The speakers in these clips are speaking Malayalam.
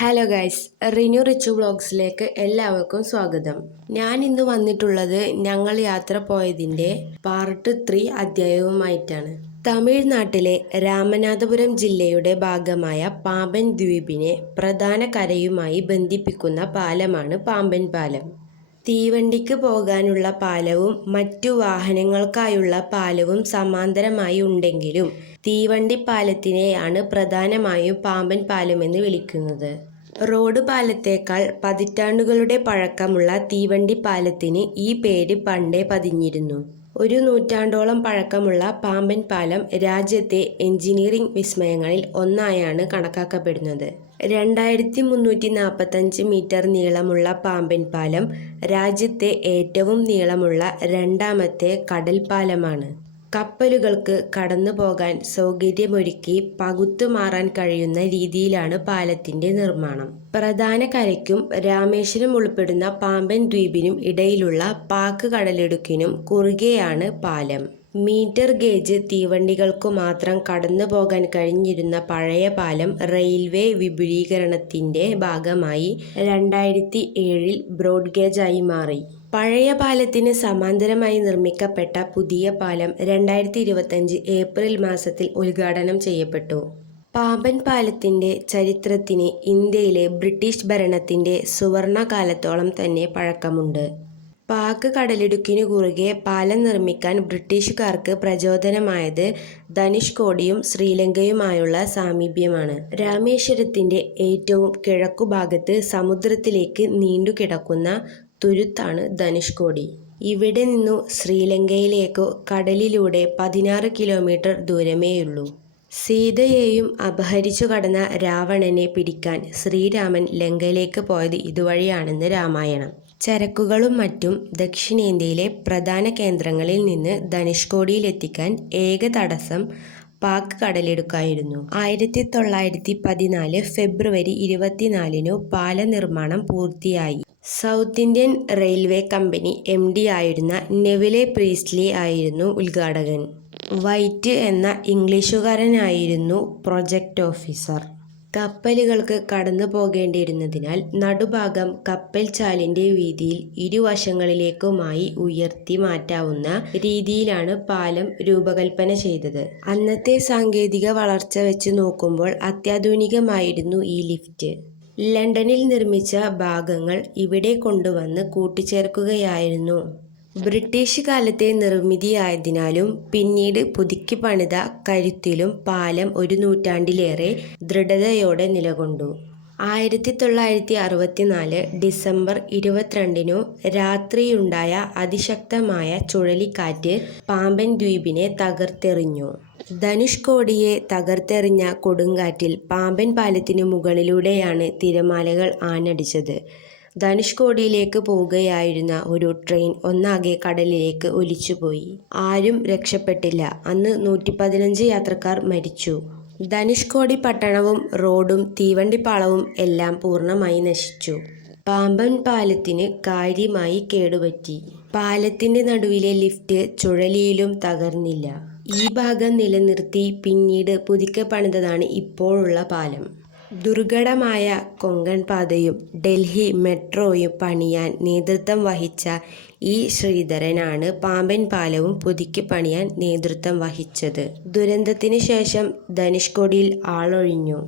ഹലോ ഗൈസ്, റിനു റിച്ചു വ്ളോഗ്സിലേക്ക് എല്ലാവർക്കും സ്വാഗതം. ഞാൻ ഇന്ന് വന്നിട്ടുള്ളത് ഞങ്ങൾ യാത്ര പോയതിൻ്റെ പാർട്ട് 3 അധ്യായവുമായിട്ടാണ്. തമിഴ്നാട്ടിലെ രാമനാഥപുരം ജില്ലയുടെ ഭാഗമായ പാമ്പൻ ദ്വീപിനെ പ്രധാന കരയുമായി ബന്ധിപ്പിക്കുന്ന പാലമാണ് പാമ്പൻ പാലം. തീവണ്ടിക്ക് പോകാനുള്ള പാലവും മറ്റു വാഹനങ്ങൾക്കായുള്ള പാലവും സമാന്തരമായി ഉണ്ടെങ്കിലും തീവണ്ടി പാലത്തിനെയാണ് പ്രധാനമായും പാമ്പൻ പാലമെന്ന് വിളിക്കുന്നത്. റോഡ് പാലത്തേക്കാൾ പതിറ്റാണ്ടുകളുടെ പഴക്കമുള്ള തീവണ്ടി പാലത്തിന് ഈ പേര് പണ്ടേ പതിഞ്ഞിരുന്നു. ഒരു നൂറ്റാണ്ടോളം പഴക്കമുള്ള പാമ്പൻ പാലം രാജ്യത്തെ എഞ്ചിനീയറിംഗ് വിസ്മയങ്ങളിൽ ഒന്നായാണ് കണക്കാക്കപ്പെടുന്നത്. 2345 മീറ്റർ നീളമുള്ള പാമ്പൻ പാലം രാജ്യത്തെ ഏറ്റവും നീളമുള്ള രണ്ടാമത്തെ കടൽപ്പാലമാണ്. കപ്പലുകൾക്ക് കടന്നു പോകാൻ സൗകര്യമൊരുക്കി പകുത്തുമാറാൻ കഴിയുന്ന രീതിയിലാണ് പാലത്തിന്റെ നിർമ്മാണം. പ്രധാന കരയ്ക്കും രാമേശ്വരം ഉൾപ്പെടുന്ന പാമ്പൻ ദ്വീപിനും ഇടയിലുള്ള പാക്ക് കടലിടുക്കിനും കുറുകെയാണ് പാലം. മീറ്റർ ഗേജ് തീവണ്ടികൾക്കു മാത്രം കടന്നു പോകാൻ കഴിഞ്ഞിരുന്ന പഴയ പാലം റെയിൽവേ വിപുലീകരണത്തിന്റെ ഭാഗമായി 2007 ബ്രോഡ് ഗേജായി മാറി. പഴയ പാലത്തിന് സമാന്തരമായി നിർമ്മിക്കപ്പെട്ട പുതിയ പാലം 2025 ഏപ്രിൽ മാസത്തിൽ ഉദ്ഘാടനം ചെയ്യപ്പെട്ടു. പാമ്പൻ പാലത്തിന്റെ ചരിത്രത്തിന് ഇന്ത്യയിലെ ബ്രിട്ടീഷ് ഭരണത്തിന്റെ സുവർണകാലത്തോളം തന്നെ പഴക്കമുണ്ട്. പാക്ക് കടലിടുക്കിനു കുറുകെ പാലം നിർമ്മിക്കാൻ ബ്രിട്ടീഷുകാർക്ക് പ്രചോദനമായത് ധനുഷ്കോടിയും ശ്രീലങ്കയുമായുള്ള സാമീപ്യമാണ്. രാമേശ്വരത്തിന്റെ ഏറ്റവും കിഴക്കുഭാഗത്ത് സമുദ്രത്തിലേക്ക് നീണ്ടുകിടക്കുന്ന തുരുത്താണ് ധനുഷ്കോടി. ഇവിടെ നിന്നു ശ്രീലങ്കയിലേക്കു കടലിലൂടെ 16 കിലോമീറ്റർ ദൂരമേയുള്ളൂ. സീതയെയും അപഹരിച്ചു കടന്ന രാവണനെ പിടിക്കാൻ ശ്രീരാമൻ ലങ്കയിലേക്ക് പോയത് ഇതുവഴിയാണെന്ന് രാമായണം. ചരക്കുകളും മറ്റും ദക്ഷിണേന്ത്യയിലെ പ്രധാന കേന്ദ്രങ്ങളിൽ നിന്ന് ധനുഷ്കോടിയിലെത്തിക്കാൻ ഏക തടസ്സം പാക്ക് കടലിടുക്കായിരുന്നു. 1914 ഫെബ്രുവരി 24 പാല നിർമ്മാണം പൂർത്തിയായി. South Indian railway company MD ആയിരുന്ന നെവിലെ പ്രീസ്ലി ആയിരുന്നു ഉദ്ഘാടകൻ. വൈറ്റ് എന്ന ഇംഗ്ലീഷുകാരനായിരുന്നു പ്രൊജക്ട് ഓഫീസർ. കപ്പലുകൾക്ക് കടന്നു പോകേണ്ടിയിരുന്നതിനാൽ നടുഭാഗം കപ്പൽ ചാലിന്റെ വീതിയിൽ ഇരുവശങ്ങളിലേക്കുമായി ഉയർത്തി മാറ്റാവുന്ന രീതിയിലാണ് പാലം രൂപകൽപ്പന ചെയ്തത്. അന്നത്തെ സാങ്കേതിക വളർച്ച വെച്ച് നോക്കുമ്പോൾ അത്യാധുനികമായിരുന്നു ഈ ലിഫ്റ്റ്. ലണ്ടനിൽ നിർമ്മിച്ച ഭാഗങ്ങൾ ഇവിടെ കൊണ്ടുവന്ന് കൂട്ടിച്ചേർക്കുകയായിരുന്നു. ബ്രിട്ടീഷ് കാലത്തെ നിർമ്മിതിയായതിനാലും പിന്നീട് പുതുക്കി പണിത കരുത്തിലും പാലം ഒരു നൂറ്റാണ്ടിലേറെ ദൃഢതയോടെ നിലകൊണ്ടു. 1964 ഡിസംബർ 22 രാത്രിയുണ്ടായ അതിശക്തമായ ചുഴലിക്കാറ്റ് പാമ്പൻ ദ്വീപിനെ തകർത്തെറിഞ്ഞു. ധനുഷ്കോടിയെ തകർത്തെറിഞ്ഞ കൊടുങ്കാറ്റിൽ പാമ്പൻ പാലത്തിനു മുകളിലൂടെയാണ് തിരമാലകൾ ആഞ്ഞടിച്ചത്. ധനുഷ്കോടിയിലേക്ക് പോവുകയായിരുന്ന ഒരു ട്രെയിൻ ഒന്നാകെ കടലിലേക്ക് ഒലിച്ചുപോയി. ആരും രക്ഷപ്പെട്ടില്ല. അന്ന് 115 യാത്രക്കാർ മരിച്ചു. ധനുഷ്കോടി പട്ടണവും റോഡും തീവണ്ടിപ്പാളവും എല്ലാം പൂർണ്ണമായി നശിച്ചു. പാമ്പൻ പാലത്തിന് കാര്യമായി കേടുപറ്റി. പാലത്തിന്റെ നടുവിലെ ലിഫ്റ്റ് ചുഴലിയിലും തകർന്നില്ല. ഈ ഭാഗം നിലനിർത്തി പിന്നീട് പുതുക്കി പണിതതാണ് ഇപ്പോഴുള്ള പാലം. ദുർഘടമായ കൊങ്കൺ പാതയും ഡൽഹി മെട്രോയും പണിയാൻ നേതൃത്വം വഹിച്ച E. ശ്രീധരനാണ് പാമ്പൻ പാലവും പുതുക്കി പണിയാൻ നേതൃത്വം വഹിച്ചത്. ദുരന്തത്തിന് ശേഷം ധനുഷ്കോടിയിൽ ആളൊഴിഞ്ഞു.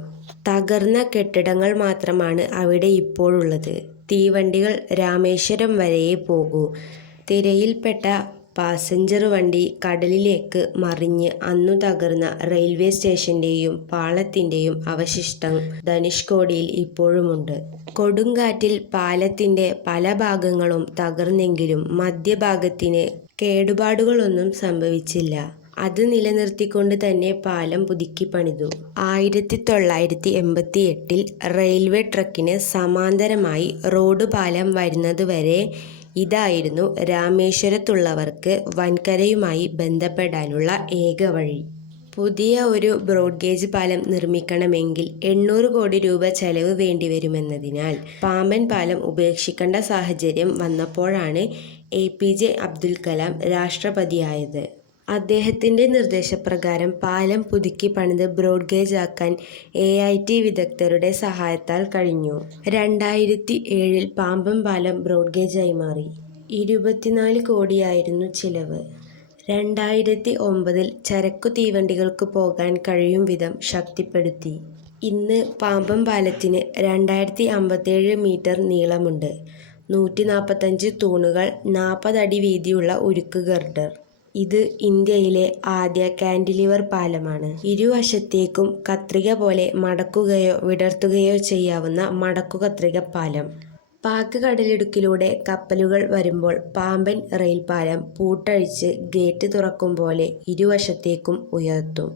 തകർന്ന കെട്ടിടങ്ങൾ മാത്രമാണ് അവിടെ ഇപ്പോഴുള്ളത്. തീവണ്ടികൾ രാമേശ്വരം വരെയേ പോകൂ. തിരയിൽപ്പെട്ട പാസഞ്ചർ വണ്ടി കടലിലേക്ക് മറിഞ്ഞ് അന്നു തകർന്ന റെയിൽവേ സ്റ്റേഷന്റെയും പാളത്തിന്റെയും അവശിഷ്ടം ധനുഷ്കോടിയിൽ ഇപ്പോഴുമുണ്ട്. കൊടുങ്കാറ്റിൽ പാലത്തിന്റെ പല ഭാഗങ്ങളും തകർന്നെങ്കിലും മധ്യഭാഗത്തിന് കേടുപാടുകളൊന്നും സംഭവിച്ചില്ല. അത് നിലനിർത്തിക്കൊണ്ട് തന്നെ പാലം പുതുക്കി പണിതു. 1988 റെയിൽവേ ട്രാക്കിന് സമാന്തരമായി റോഡ് പാലം വരുന്നതുവരെ ഇതായിരുന്നു രാമേശ്വരത്തുള്ളവർക്ക് വൻകരയുമായി ബന്ധപ്പെടാനുള്ള ഏക വഴി. പുതിയ ഒരു ബ്രോഡ് ഗേജ് പാലം നിർമ്മിക്കണമെങ്കിൽ 800 കോടി രൂപ ചെലവ് വേണ്ടിവരുമെന്നതിനാൽ പാമ്പൻ പാലം ഉപേക്ഷിക്കേണ്ട സാഹചര്യം വന്നപ്പോഴാണ് APJ അബ്ദുൽ കലാം രാഷ്ട്രപതിയായത്. അദ്ദേഹത്തിൻ്റെ നിർദ്ദേശപ്രകാരം പാലം പുതുക്കി പണിത് ബ്രോഡ് ഗേജ് ആക്കാൻ AIT വിദഗ്ധരുടെ സഹായത്താൽ കഴിഞ്ഞു. 2007 പാമ്പൻ പാലം ബ്രോഡ് ഗേജായി മാറി. 24 കോടിയായിരുന്നു ചിലവ്. 2009 ചരക്കു തീവണ്ടികൾക്ക് പോകാൻ കഴിയും വിധം ശക്തിപ്പെടുത്തി. ഇന്ന് പാമ്പൻ പാലത്തിന് 2057 മീറ്റർ നീളമുണ്ട്. 145 തൂണുകൾ, 40 അടി വീതിയുള്ള ഉരുക്ക് ഗർഡർ. ഇത് ഇന്ത്യയിലെ ആദ്യ കാന്റിലിവർ പാലമാണ്. ഇരുവശത്തേക്കും കത്രിക പോലെ മടക്കുകയോ വിടർത്തുകയോ ചെയ്യാവുന്ന മടക്കുകത്രിക പാലം. പാക് കടലിടുക്കിലൂടെ കപ്പലുകൾ വരുമ്പോൾ പാമ്പൻ റെയിൽപാലം പൂട്ടഴിച്ച് ഗേറ്റ് തുറക്കും പോലെ ഇരുവശത്തേക്കും ഉയർത്തും.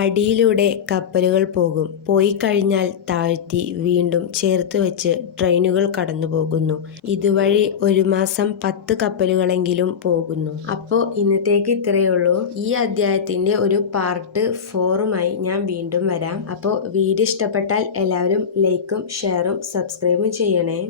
അടിയിലൂടെ കപ്പലുകൾ പോകും. പോയി കഴിഞ്ഞാൽ താഴ്ത്തി വീണ്ടും ചേർത്ത് വെച്ച് ട്രെയിനുകൾ കടന്നുപോകുന്നു. ഇതുവഴി ഒരു മാസം 10 കപ്പലുകളെങ്കിലും പോകുന്നു. അപ്പോൾ ഇന്നത്തേക്ക് ഇത്രയേ ഉള്ളൂ. ഈ അധ്യായത്തിൻ്റെ ഒരു പാർട്ട് 4മായി ഞാൻ വീണ്ടും വരാം. അപ്പോൾ വീഡിയോ ഇഷ്ടപ്പെട്ടാൽ എല്ലാവരും ലൈക്കും ഷെയറും സബ്സ്ക്രൈബും ചെയ്യണേ.